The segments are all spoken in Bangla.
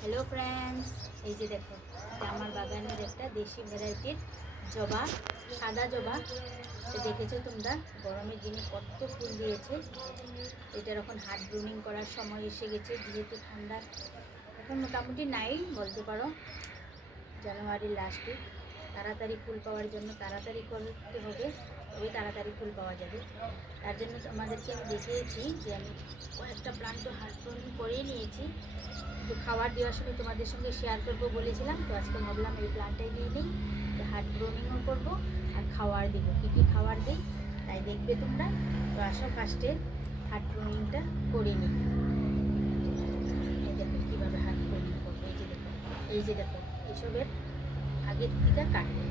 হ্যালো ফ্রেন্ডস, এই যে দেখো, এটা আমার বাগানের একটা দেশি ভ্যারাইটির জবা, সাদা জবা। এটা দেখেছো তোমরা, গরমের দিনে কত ফুল দিয়েছে। এটার এখন হার্ট ব্লুমিং করার সময় এসে গেছে, যেহেতু ঠান্ডা এখন মোটামুটি নাই বলতে পারো, জানুয়ারির লাস্ট উইক। তাড়াতাড়ি ফুল পাওয়ার জন্য তাড়াতাড়ি করতে হবে, তবে তাড়াতাড়ি ফুল পাওয়া যাবে। তার জন্য তোমাদেরকে আমি দেখিয়েছি যে আমি কয়েকটা প্লান্টও হার্ট ব্লুমিং করেই নিয়েছি। তো খাবার দেওয়ার সময় তোমাদের সঙ্গে শেয়ার করবো বলেছিলাম, তো আজকে ভাবলাম এই প্লান্টটাই নিয়ে নিই, হার্ট ব্লুমিংও করবো আর খাবার দেবো। কী কী খাবার দিই তাই দেখবে তোমরা। তো আসো ফার্স্টে হার্ট ব্লুমিংটা করে নিই। এই দেখো কীভাবে হার্ট ব্লুমিং করবো। এই যে দেখো এসবের আগের দিকে কাটবে।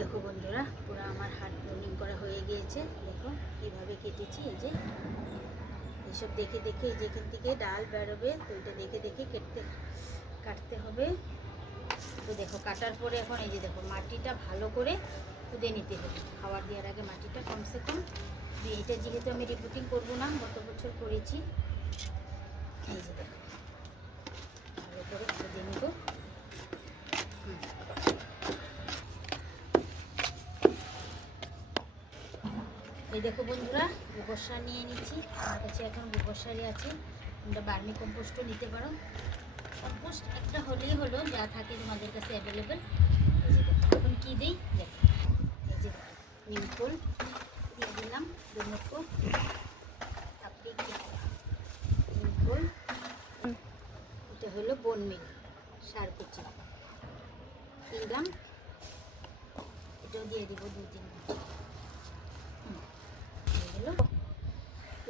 দেখো বন্ধুরা, পুরো আমার হার্ট ব্লুমিং করা হয়ে গিয়েছে। দেখো কীভাবে কেটেছি। এই যে এসব দেখে দেখে যেখান থেকে ডাল বেরোবে, তো এটা দেখে দেখে কাটতে হবে। তো দেখো কাটার পরে এখন এই যে দেখো মাটিটা ভালো করে খুদে নিতে হবে। খাবার দেওয়ার আগে মাটিটা কমসে কম, এটা যেহেতু আমি রিপোর্টিং করবো না, গত বছর করেছি। এই যে দেখো ভালো করে খুদে নিব। এই দেখো বন্ধুরা, গোবর সার নিয়ে নিচ্ছি। আমার কাছে এখন গোবর সারই আছে, তোমরা বার্মি কম্পোস্টও নিতে পারো। কম্পোস্ট একটা হলেই হলো, যা থাকে তোমাদের কাছে অ্যাভেলেবেল। এই যে দেখো এখন কী দিই দেখো, এই যে দেখো নিম ফুল দিয়ে দিলাম 2 মুঠো, তারপরে নিম ফুল, এটা হলো বোন মিল সার কুচি দিলাম, এটাও দিয়ে দিব 2-3 মুঠো।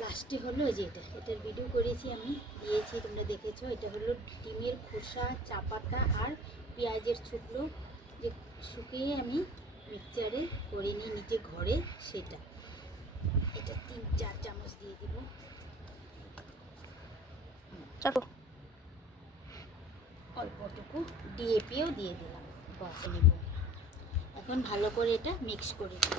লাস্টে হলো যে এটার ভিডিও করেছি আমি, দিয়েছি তোমরা দেখেছো। এটা হলো ডিমের খোসা, চা পাতা আর পেঁয়াজের শুকনো যে শুকিয়ে আমি মিক্সচারে করে নিই নিজে ঘরে, সেটা এটা 3-4 চামচ দিয়ে দিব। অল্পটুকু ডিএপিও দিয়ে দিলাম, বাস নেব। এখন ভালো করে এটা মিক্স করে দিই।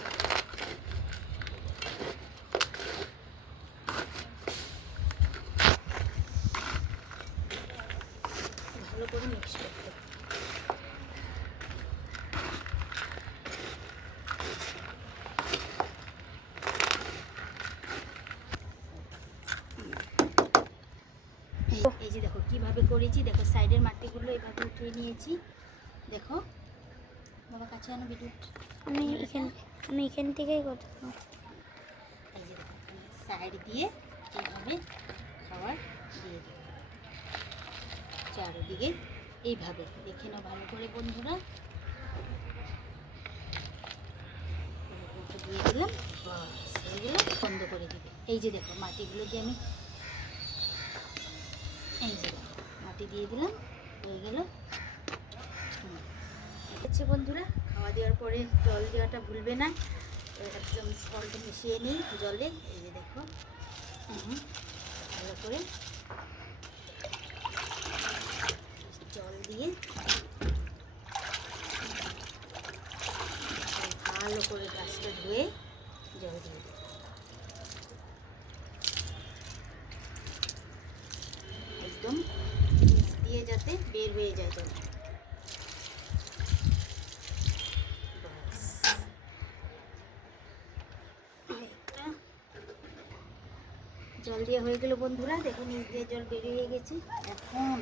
ভালো করে মিক্স করতে এই যে দেখো কিভাবে করেছি। দেখো সাইডের মাটিগুলো এভাবে উঠিয়ে নিয়েছি। দেখো বাবা কাছে আনো ভিডিও, আমি এখান থেকেই করতে। এই যে দেখো সাইড দিয়ে এইভাবে খাবার দিয়ে দেবো চারদিকে, এইভাবে দেখে নাও ভালো করে বন্ধুরা। দিয়ে দিলাম, বাস হয়ে গেল, বন্ধ করে দিবে। এই যে দেখো মাটিগুলো দিয়ে আমি এই যে মাটি দিয়ে দিলাম, হয়ে গেল। হচ্ছে বন্ধুরা, খাওয়া দেওয়ার পরে জল দেওয়াটা ভুলবে না, একদম সল্ট মিশিয়ে নিই জলে। এই যে দেখো ভালো করে জল দিয়ে ভালো করে গাছটা ধুয়ে জল দিয়ে দেবো। একদম দিয়ে যাতে বের হয়ে যায় জল। জল দেওয়া হয়ে গেল বন্ধুরা, দেখো নিচ দিয়ে জল বেরিয়ে গেছে। এখন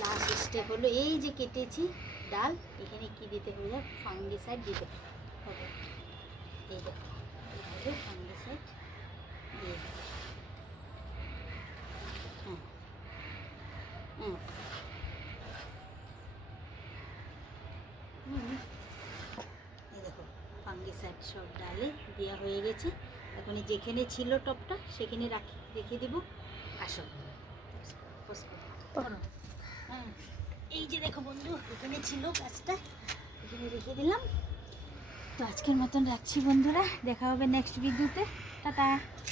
লাস্ট স্টেপ হলো এই যে কেটেছি ডাল, এখানে কি দিতে হবে, ফাঙ্গিসাইড দিতে হবে। এই দেখো এইভাবে ফাঙ্গিসাইড দিয়ে দেবো। এই দেখো ফাঙ্গিসাইড সব ডালে দেওয়া হয়ে গেছে। এখন যেখানে ছিল টপটা সেখানে রেখে দিব। আসো হ্যাঁ, এই যে দেখো বন্ধু, এখানে ছিল গাছটা, এখানে রেখে দিলাম। তো আজকের মতন রাখছি বন্ধুরা, দেখা হবে নেক্সট ভিডিওতে। টাটা।